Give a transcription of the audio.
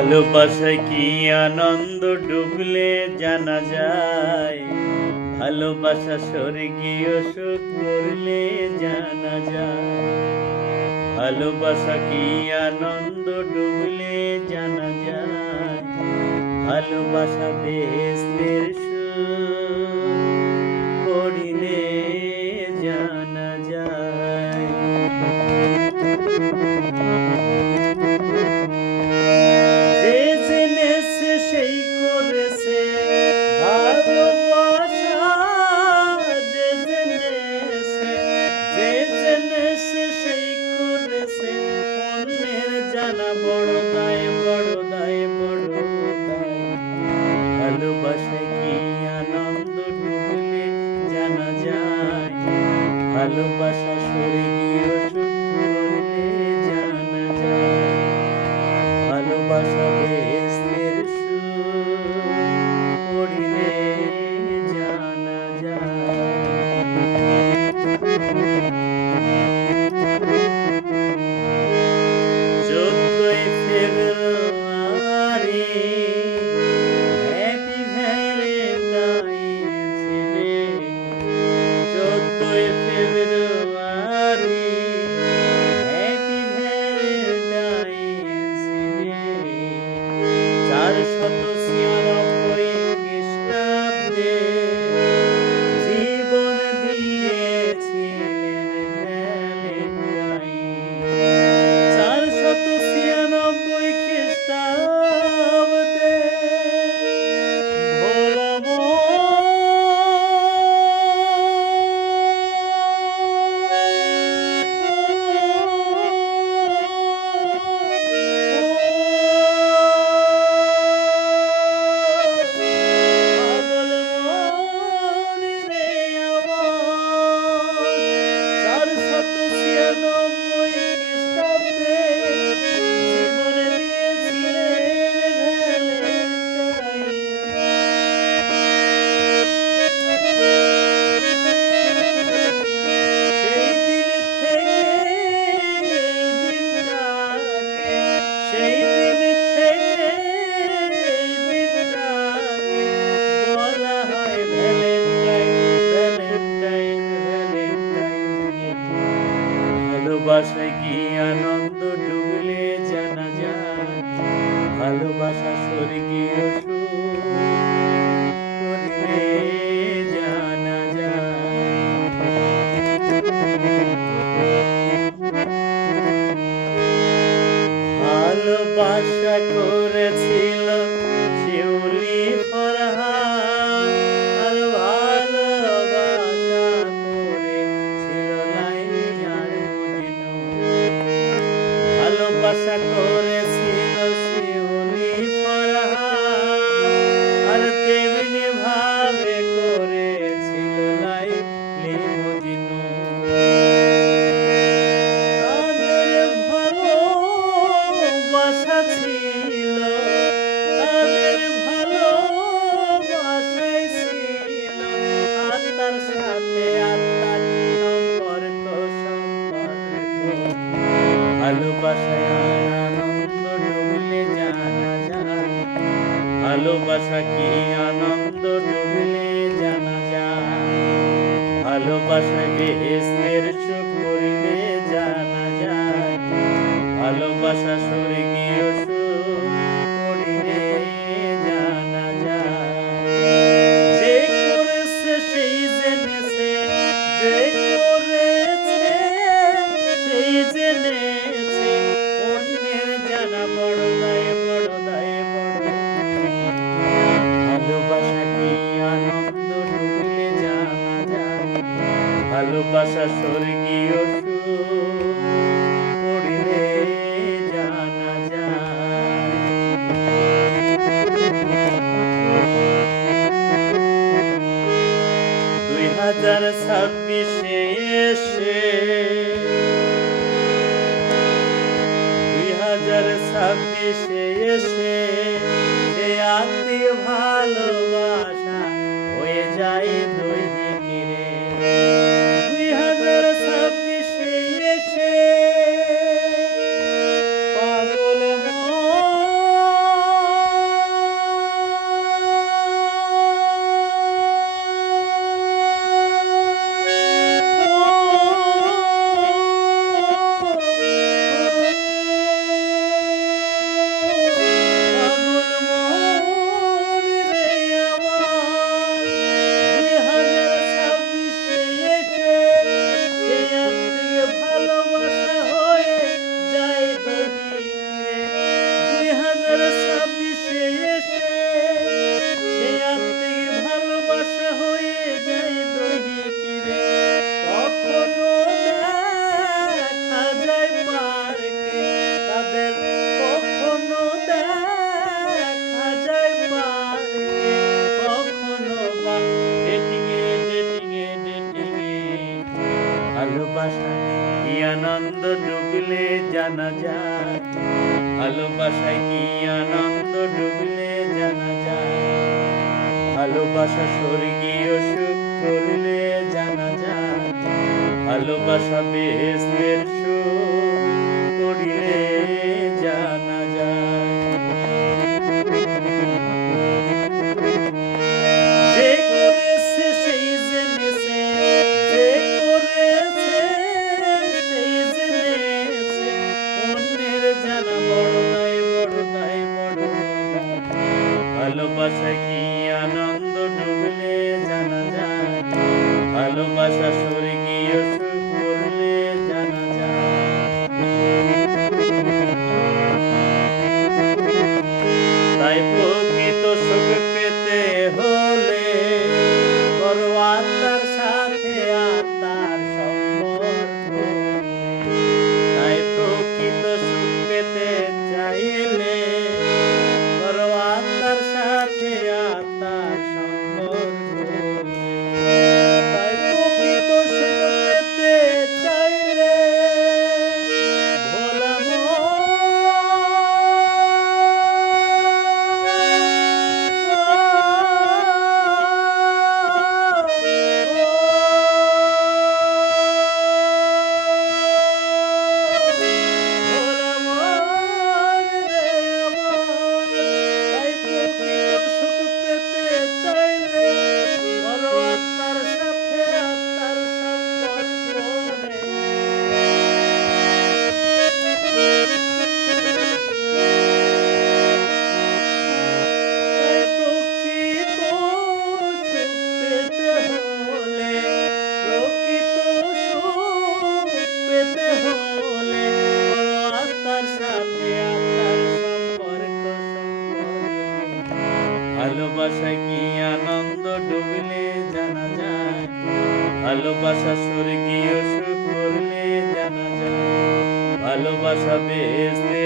ভালোবাসায় কি আনন্দ ডুবলে জানা যায়, ভালোবাসা স্বর্গীয় সুখ করলে জানা যায়। ভালোবাসা কি আনন্দ ডুবলে জানা যায়, ভালোবাসা বেহেশতের সুখ করিলে জানা যায়। যে জেনেছে সেই করেছে ভালোবাসা, যে জেনেছে সেই করেছে অন্যের জানা বড় দায়, বড় দায়, বড় দায়। ভালোবাসায় কি আনন্দ ডুবলে জানা যায়, ভালোবাসা স্বর্গীয় সুখ করলে জানা যায়। ভালোবাসা বেহেশতের সুখ করিলে জানা যায়। চোদ্দই ফেব্রুয়ারি হ্যাপি ভ্যালেন্টাইন্স ডে। 14ই ফেব্রুয়ারি হ্যাপি ভ্যালেন্টাইন্স ডে। 496 খ্রিস্টাব্দে জীবন দিয়েছিলেন ভ্যালেন্টাইন। 496 খ্রিস্টাব্দে ভোলা পাগল মন রে আমার। 496 খ্রিস্টাব্দে জীবন দিয়েছিলেন ভ্যালেন্টাইন। সেই দিন থেকে এই দিনটাকে বলা হয় ভ্যালেন্টাইন, ভ্যালেন্টাইন, ভ্যালেন্টাইন। ভালোবাসায় কি আনন্দ ডুবলে জানা যায়, ভালোবাসা স্বর্গীয় সুখ করিলে জানা যায়। ভালোবাসা করেছিল শিউলি ফরহাদ, আর ভালোবাসা করেছিল লাইলি আর মজনু। ভালোবাসা করেছিল শিউলি ফরহাদ, আর তেমনি ভাবে করেছিল লাইলি মজনু। তাদের ভালোবাসা ছিল, তাদের ভালোবাসাই ছিল আত্মার সাথে আত্মার সম্পর্ক, সম্পর্ক। ভালোবাসায় আনন্দ ডুবলে জানা যায়, ভালোবাসা কি আনন্দ ডুবলে জানা যায়। ভালোবাসায় বেহেশতের সুখ করিলে জানা যায়, ভালোবাসা স্বর্গীয় সুখ করিলে জানা যায়। যে করেছে সেই জেনেছে, যে করেছে সেই জেনেছে অন্যের জানা বড় দায়, বড় দায়, বড় দায়। ভালোবাসা কি আনন্দ ডুবলে জানা যায়, ভালোবাসা স্বর্গীয় সুখ করিলে জানা যায়। 2026 এসে 2026 এসে সে আত্মীয় ভালোবাসা হয়ে যায় দৈনিক রে। 2026 এসে পাগল মন ভালোবাসায় কি আনন্দ ডুবলে জানা যায়, ভালোবাসা স্বর্গীয় সুখ করলে জানা যায়, ভালোবাসা বেহেশতের সুখ করিলে জানা যায়। যে করেছে সেই জেনেছে, যে করেছে সেই জেনেছে, অন্যের জানা বড় দায়, বড় দায়, বড় দায়। ভালোবাসা কি আনন্দ ডুবলে জানা যায়, ভালোবাসা স্বর্গীয় সুখ করলে জানা যায়। তাই প্রকৃত সুখ পেতে হলে করো আত্মার সাথে আত্মার সম্পর্ক। তাই প্রকৃত সুখ পেতে চাইলে করো আত্মার সাথে আত্মার সম্পর্ক। তাই প্রকৃত সুখ পেতে চাইলে ভোলা ভালোবাসা কি আনন্দ ডুবলে জানা যায়, ভালোবাসা স্বর্গীয় সুখ করলে জানা যায়, ভালোবাসা বেহেশতে